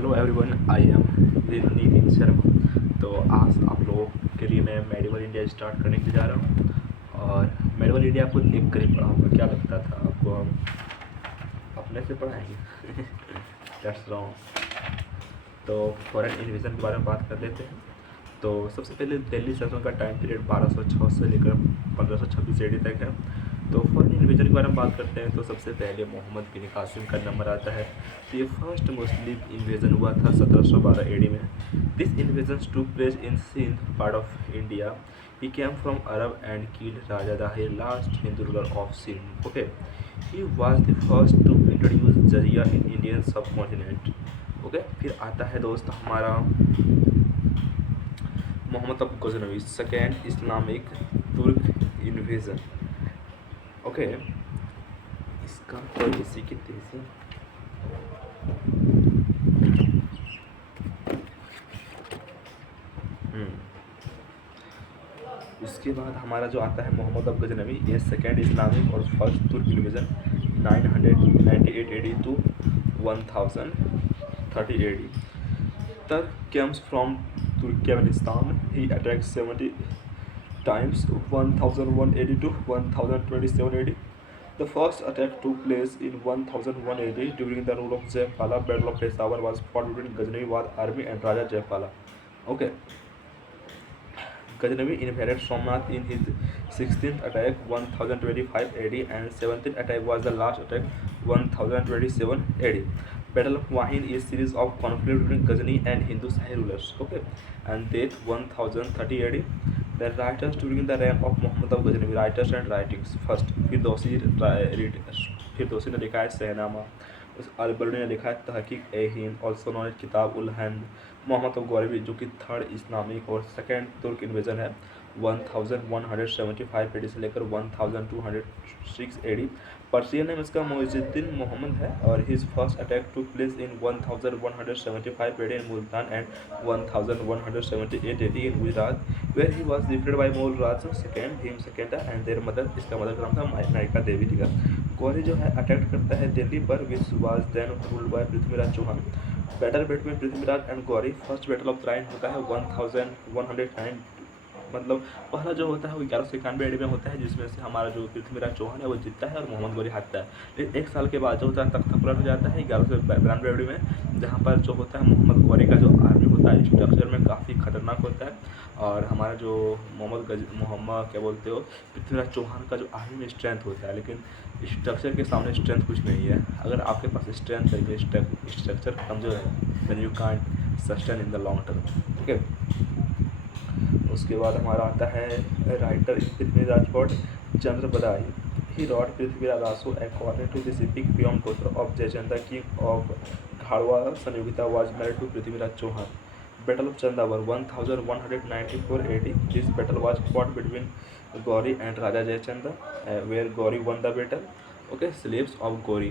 Hello everyone, I am Nitin Sharma. तो आज आप लोगों के लिए मैं मेडिवल इंडिया स्टार्ट करने के लिए जा रहा हूँ। और मेडिवल इंडिया आपको देख कर ही पढ़ा होगा, क्या लगता था आपको हम अपने से पढ़ाएंगे? That's wrong. तो फॉरेन इन्वेजन के बारे में बात कर लेते हैं। तो सबसे पहले दिल्ली सल्तनत का टाइम पीरियड 1206 से लेकर 1526 AD तक है। तो फॉरेन इन्वेजन के बारे में बात करते हैं तो सबसे पहले मोहम्मद बिन कासिम का नंबर आता है। तो ये फर्स्ट मुस्लिम इन्वेजन हुआ था 1712 AD में। This invasion took place in Sindh part of India. He came from Arab and killed Raja Dahir, last Hindu ruler of Sindh. Okay, he was the first to introduce jizya in Indian subcontinent. Okay, फिर आता है दोस्त हमारा मोहम्मद अब Ghaznavi, second Islamic Turk invasion. Okay, इसका तो इसी की तेजी। उसके बाद हमारा जो आता है मोहम्मद अब गजनवी, ये सेकेंड इस्लामिक और first Turk invasion 998 AD to 1030 AD। Turk comes from Turkmenistan. He attacked 70 times 1001 AD to 1027 AD. The first attack took place in 1001 AD during the rule of Jaipala. Battle of Peshawar was fought between Ghaznavid army and Raja Jaipala. Okay. Ghaznavi invaded Somnath in his 16th attack 1025 AD and 17th attack was the last attack 1027 AD. Battle of Wahin is series of conflict between Ghazni and Hindu Shahi rulers. Okay, and death 1030 AD. The writers during the reign of Muhammad of Ghaznavi, writers and writings. First, Firdausi ने लिखा है शहनामा, अलबर्डी ने लिखा है तहकीक ए Hind, also non किताब उल हिंद। मोहम्मद अब गौरवी जो कि थर्ड इस्लामिक और सेकेंड तुर्क इन्वेजन है 1175 AD से लेकर 1206 AD। पर्शियन नेम इसका मोइजुद्दीन मोहम्मद है और his first attack took place in 1175 AD in Multan and 1178 AD in Gujarat, where he was defeated by Mul Raj second Bhim second and their mother, इसका मदर का नाम था नायिका देवी। ठीक है, गौरी जो है अटैक करता है दिल्ली पर, which was then ruled by Prithviraj Chauhan. Battle between Prithviraj and Ghori, first battle of Tarain होता है 1109, मतलब पहला जो होता है वो 1191 AD में होता है, जिसमें से हमारा जो पृथ्वीराज चौहान है वो जीतता है और मोहम्मद गौरी हारता है। लेकिन एक साल के बाद जो होता है तख्ता पलट हो जाता है 1192 AD में, जहाँ पर जो होता है मोहम्मद गौरी का जो आर्मी होता है स्ट्रक्चर में काफ़ी खतरनाक होता है। और हमारा जो मोहम्मद क्या बोलते हो पृथ्वीराज चौहान का जो आर्मी में स्ट्रेंथ होता है, लेकिन स्ट्रक्चर के सामने स्ट्रेंथ कुछ नहीं है। अगर आपके पास स्ट्रेंथ है लेकिन स्ट्रक्चर कमजोर है, then you can't sustain in the long term. Okay, उसके बाद हमारा आता है राइटर पृथ्वीराज गॉड Chandra Bardai. He wrote Prithviraj Raso according to this epic बियॉम daughter of Jaichanda king of Gahadwala Sanyogita was married to Prithviraj Chauhan. Battle of Chandavar 1194 AD. This battle was fought between Gauri and Raja Jayachanda, where Gauri won the battle. Okay, slaves of Gauri.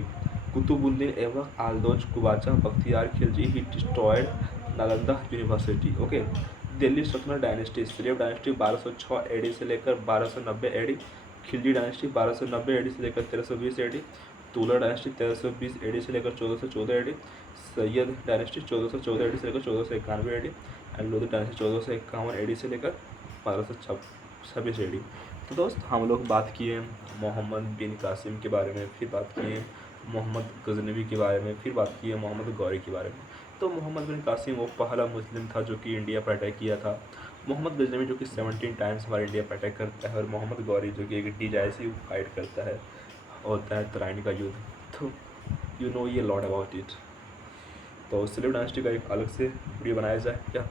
Kutubuddin Evak Aldoz Kubacha Bakhtiyar Khilji, he destroyed Nalanda University. Okay, Delhi सल्तनत dynasty, slave dynasty 1206 AD से लेकर 1290 AD, Khilji dynasty 1290 AD से लेकर 1320 AD, Tughlaq dynasty 1320 AD से लेकर 1414 AD, Syed dynasty 1414 AD से लेकर 1491 AD and Lodhi dynasty 1451 AD से लेकर 1526 AD। तो दोस्त हम लोग बात किए मोहम्मद बिन कासिम के बारे में, फिर बात किए मोहम्मद गजनवी के बारे में, फिर बात किए मोहम्मद गौरी के बारे में। तो मोहम्मद बिन कासिम वो पहला मुस्लिम था जो कि इंडिया पर अटैक किया था। मोहम्मद गजनवी जो कि 17 टाइम्स हमारे इंडिया पर अटैक करता है, और मोहम्मद गौरी जो कि एक डिजाइसिव फाइट करता है, होता है तराइन का युद्ध। तो यू नो ये लॉट अबाउट इट। तो स्लेव डायनेस्टी का एक अलग से वीडियो बनाया जाए क्या?